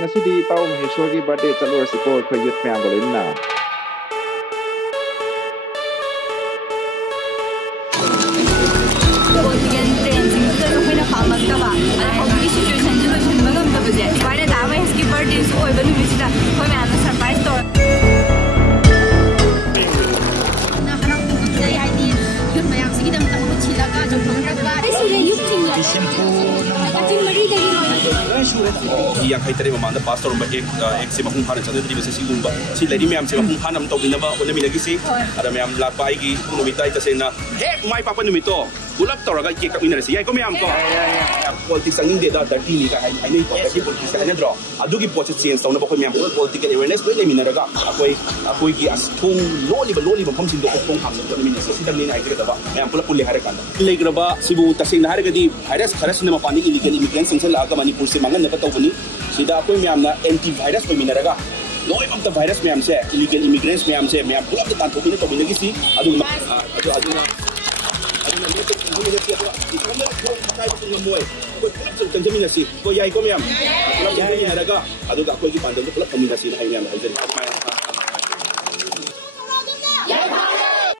ngasi di tau Maheshwar ki birthday chalur siko khoi yut myam golin na yang kaitan dengan mana pastor mereka eksim aku hari sahaja di masa sigumba si lady memang si aku hanam tahu bina ba orang mina gisi ada memang lapai gi numita itu sena mai papa numito bulak tahu raga kek kami nasi ya kau memang kau politik sangin dia dah ini kan ini politik sangin draw adu gi politik sense tahu nak kau memang politik awareness boleh mina raga aku gi astung loli pun sin dok kong ham dok mina si sedang ni aja kita ba memang pula boleh hari kan lagi kerana sibu tasing hari kadi virus nama panik illegal immigrant sengsen laga manipur semangan dapat tahu ni sida aku memang na anti virus kau mina raga loi mam ta virus memang se illegal immigrants memang se memang pula kita tahu ni tahu ni si adu kombinasi ko yai ko miam ko yai raga adu ga ko gi pandang ko kombinasi na hay miam hay